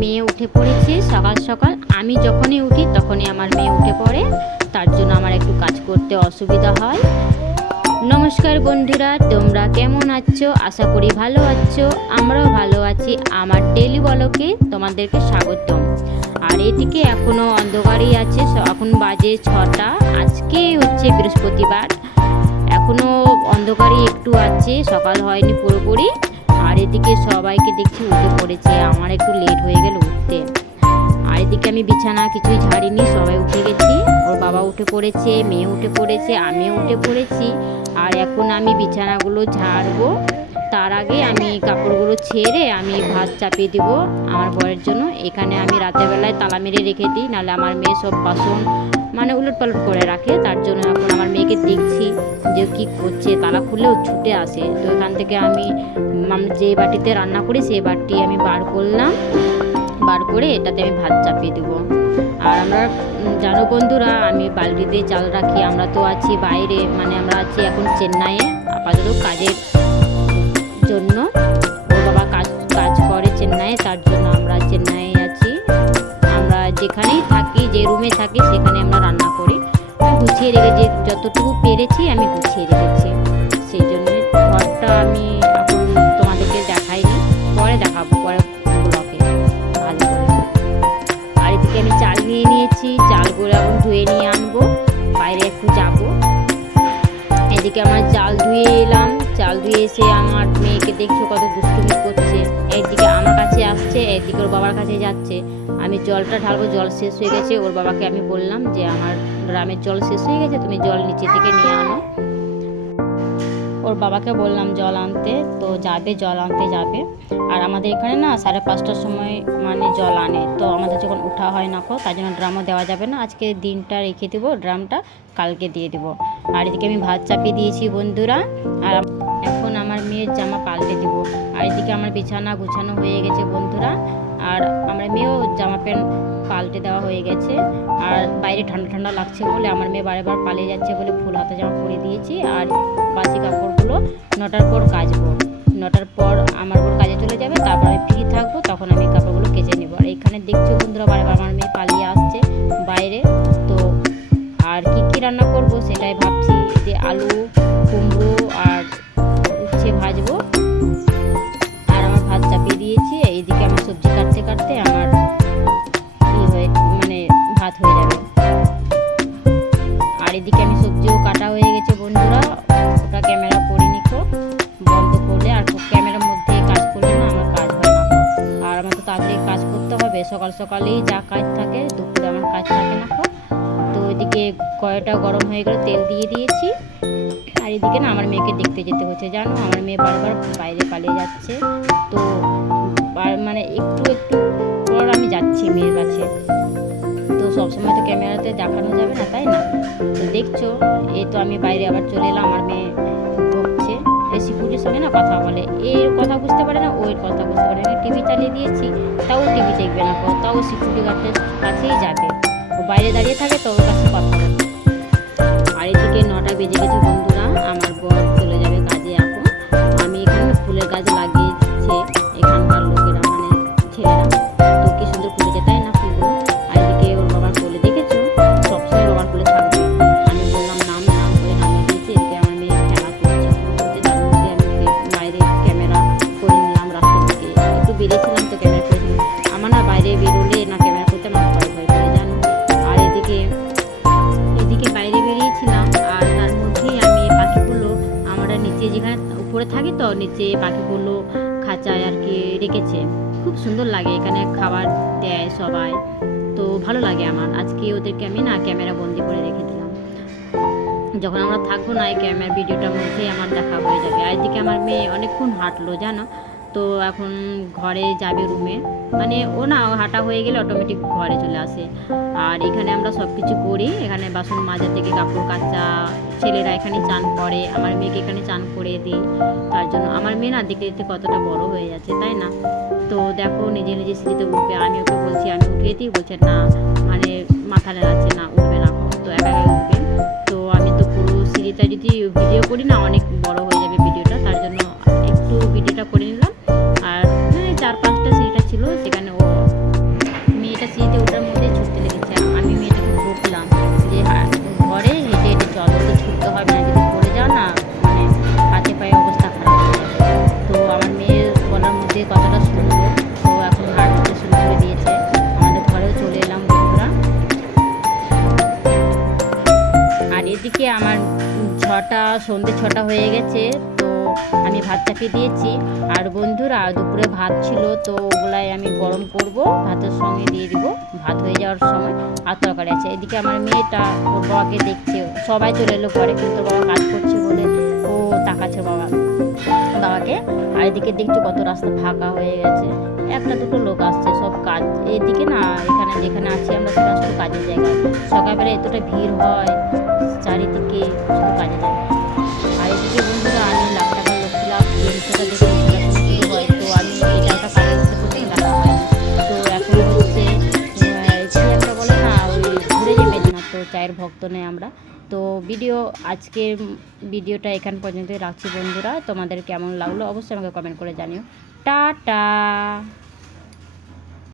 মেয়ে উঠে পড়েছে সকাল সকাল। আমি যখনই উঠি তখনই আমার মেয়ে উঠে পড়ে, তার জন্য আমার একটু কাজ করতে অসুবিধা হয়। নমস্কার বন্ধুরা, তোমরা কেমন আছো? আশা করি ভালো আছো, আমরাও ভালো আছি। আমার ডেলি ব্লগে তোমাদেরকে স্বাগতম। আর এদিকে এখনও অন্ধকারই আছে, এখন বাজে 6টা। আজকে হচ্ছে বৃহস্পতিবার, এখনও অন্ধকারই একটু আছে, সকাল হয়নি পুরোপুরি। আর এদিকে সবাইকে দেখছি উঠে পড়েছে, আমার একটু লেট হয়ে গেল উঠতে। আর এদিকে আমি বিছানা কিছুই ঝাড়িনি, সবাই উঠে গেছি। ওর বাবা উঠে পড়েছে, মেয়ে উঠে পড়েছে, আমিও উঠে পড়েছি। আর এখন আমি বিছানাগুলো ঝাড়বো, তার আগে আমি কাপড়গুলো ছেড়ে আমি ভাত চাপিয়ে দিব আমার বরের জন্য। এখানে আমি রাতের বেলায় তালা মেরে রেখে দিই, নাহলে আমার মেয়ে সব বাসন উলট পালট করে রাখে। তার জন্য এখন আমার মেয়েকে দেখছি যে কি করছে, তালা খুললেও ছুটে আসে। তো এখান থেকে আমি যে বাটিতে রান্না করি সেই বাটি আমি বার করলাম, বার করে এটাতে আমি ভাত চাপিয়ে দেবো। আর আমরা জানো বন্ধুরা, আমি বালতিতে চাল রাখি। আমরা তো আছি বাইরে, আমরা আছি এখন চেন্নাইয়ে আপাতত কাজের জন্য। ওর বাবা কাজ করে চেন্নাইয়ে, তার জন্য আমরা চেন্নাইয়ে আছি। আমরা যেখানেই থাকি, যে রুমে থাকি সেখানে আমরা রান্না করি। গুছিয়ে রেখেছি, যতটুকু পেরেছি আমি গুছিয়ে রেখেছি। সেই জন্য ঘরটা আমি এখন তোমাদেরকে দেখাইনি, পরে দেখাবো, পরে ব্লগে ভালো করে। আর এদিকে আমি চাল নিয়ে নিয়েছি, চালগুলো এখন ধুয়ে নিয়ে আনবো, বাইরে একটু যাবো। এদিকে আমার চাল ধুয়ে এলাম, চাল ধুয়ে এসে আমার মেয়েকে দেখছো কত দুষ্টুমি করছে। একদিকে আমার কাছে আসছে, একদিকে ওর বাবার কাছে যাচ্ছে। আমি জলটা ঢালবো, জল শেষ হয়ে গেছে। ওর বাবাকে আমি বললাম যে আমার ড্রামের জল শেষ হয়ে গেছে, তুমি জল নিচে থেকে নিয়ে আনো। ওর বাবাকে বললাম জল আনতে, তো যাবে, জল আনতে যাবে। আর আমাদের এখানে না 5:30টার সময় জল আনে, তো আমাদের যখন উঠা হয় না, তার জন্য ড্রামও দেওয়া যাবে না। আজকে দিনটা রেখে দেবো, ড্রামটা কালকে দিয়ে দেবো। আর এদিকে আমি ভাত চাপিয়ে দিয়েছি বন্ধুরা। আর এখন আমার মেয়ের জামা পাল্টে দিব। আর এদিকে আমার বিছানা গুছানো হয়ে গেছে বন্ধুরা। আর আমার মেয়েও জামা প্যান্ট পাল্টে দেওয়া হয়ে গেছে। আর বাইরে ঠান্ডা ঠান্ডা লাগছে বলে আমার মেয়ে বারবার পালিয়ে যাচ্ছে বলে ফুল হাতা জামা পরে দিয়েছি। আর বাসি কাপড়গুলো 9টার পর কাচবো। 9টার পর আমার বোন কাজে চলে যাবে, তারপর আমি ফ্রি থাকবো, তখন আমি কাপড়গুলো কেচে নেবো। আর এখানে দেখছো বন্ধুরা, বারবার আমার মেয়ে পালিয়ে আসছে বাইরে। তো আর কি রান্না করব সেটাই ভাবছি, যে আলু, কুমড়ো আর উচ্ছে ভাজবো। আর আমার ভাত চাপিয়ে দিয়েছি। এইদিকে আমি সবজি কাটতে কাটতে আমার ভাত হয়ে যাবে। আর এদিকে আমি সবজিও কাটা হয়ে গেছে বন্ধুরা। ওটা ক্যামেরা করে নিকো, বন্ধ করলে আর ক্যামেরার মধ্যে কাজ করলে না আমার কাজ হয় না। আর আমার তো তাড়াতাড়ি কাজ করতে হবে, সকাল সকালেই যা কাজ থাকে, দুপুরে আমার কাজ থাকে না। তো এদিকে কড়াইটা গরম হয়ে গেল, তেল দিয়ে দিয়েছি। আর এদিকে না আমার মেয়েকে দেখতে যেতে হচ্ছে, জানো আমার মেয়ে বারবার বাইরে পালিয়ে যাচ্ছে। তো একটু একটু পর আমি যাচ্ছি মেয়ের কাছে। তো সবসময় তো ক্যামেরাতে দেখানো যাবে না, তাই না? তো দেখছো, এই তো আমি বাইরে আবার চলে এলাম। আমার মেয়ে বকছে, এই সিকিউরিটির সঙ্গে না কথা বলে, এর কথা বুঝতে পারে না, ওর কথা বুঝতে পারে না। টিভি চালিয়ে দিয়েছি, তাও টিভি দেখবে না, তাও সিকিউরিটি গার্ডের কাছেই যাবে। ও বাইরে দাঁড়িয়ে থাকে, তো ওর কাছে কথা বলে। আর এদিকে 9টা বেজে গেছে বন্ধুরা, আমার বর চলে যাবে কাজে। এখন আমি এখানে ফুলের গাছ লাগিয়েছে এখানকার লোকেরা, ছেলেরা। তো কি সুন্দর ফুটেছে, তাই না ফুলগুলো? আর এদিকে ওর বাবার কোলে, দেখেছো, সবসময় বাবার কোলে থাকবে। আমি বললাম নাম করে নামিয়ে দিয়েছি। এদিকে আমার মেয়ে খেলা করছে, তার মধ্যে আমি বাইরে ক্যামেরা করে নিলাম। রাস্তা থেকে একটু বেরিয়েছিলাম, তো ক্যামেরা করেছিলাম। আমার না বাইরে বেরোলে না ক্যামেরা করতে আমার ভয় ভয় করে, জানো। আর এদিকে বাইরে বেরিয়েছিলাম, আর তার মধ্যেই আমি পাখিগুলো, আমরা নিচে যেখানে উপরে থাকি, তো নিচে পাখিগুলো খাঁচায় আর কি রেখেছে। খুব সুন্দর লাগে, এখানে খাবার দেয় সবাই, তো ভালো লাগে আমার। আজকে ওদেরকে আমি না ক্যামেরা বন্দি করে রেখে দিলাম। যখন আমরা থাকবো না, এই ক্যামেরা ভিডিওটার মধ্যেই আমার দেখা হয়ে যাবে। আর এদিকে আমার মেয়ে অনেকক্ষণ হাঁটলো, জানো। তো এখন ঘরে যাবে রুমে, ও না হাঁটা হয়ে গেলে অটোমেটিক ঘরে চলে আসে। আর এখানে আমরা সব কিছু করি, এখানে বাসন মাজা থেকে কাপড় কাচা, ছেলেরা এখানে চান করে, আমার মেয়েকে এখানে চান করে দিই। তার জন্য আমার মেয়ে না দেখতে দেখতে কতটা বড় হয়ে যাচ্ছে, তাই না? তো দেখো নিজে নিজে সিঁড়িতে উঠবে, আমি ওকে বলছি আমি উঠিয়ে দিই, বলছে না, মাথা নাড়াচ্ছে না, উঠবে না, তো একা একা উঠবে। তো আমি তো পুরো সিঁড়িটা যদি ভিডিও করি না, অনেক বড় হয়ে যাবে ভিডিওটা, তার জন্য একটু ভিডিওটা করে নিলাম। আর 4-5টা সিঁড়িটা ছিল, সেখানে ও হয়ে গেছে, তো আমি ভাত চাপিয়ে দিয়েছি। আর বন্ধুরা দুপুরে ভাত ছিল, তো ওগুলাই আমি গরম করব, ভাতের সঙ্গে দিয়ে দিব ভাত হয়ে যাওয়ার সময়। আর তরকারি আছে। এদিকে আমার মেয়েটা ওর বাবাকে দেখছে, সবাই চলে এলো ঘরে, কিন্তু বাবা কাজ করছে বলে ও তাকাচ্ছে বাবাকে। আর এদিকে দেখছো কত রাস্তা ফাঁকা হয়ে গেছে, একটা দুটো লোক আসছে, সব কাজ। এদিকে না, এখানে যেখানে আছি আমরা সেটা শুধু কাজের জায়গা। সকালবেলা এতটা ভিড় হয় চারিদিকে, শুধু কাজের জায়গা। আর এদিকে বন্ধুরা আমি লাখ টাকার লোক ছিলাম, সেটা দেখে শুরু হয়, তো আমি এটা একটা কাজ করতে করতে টাকা হয়। তো এখন হচ্ছে কি একটা বলে না, ওই ঘুরে যাবে না, তো চায়ের ভক্ত নেই আমরা। তো আজকের ভিডিওটা এখান পর্যন্তই রাখছি বন্ধুরা। তোমাদের কেমন লাগলো অবশ্যই আমাকে কমেন্ট করে জানিও। টাটা।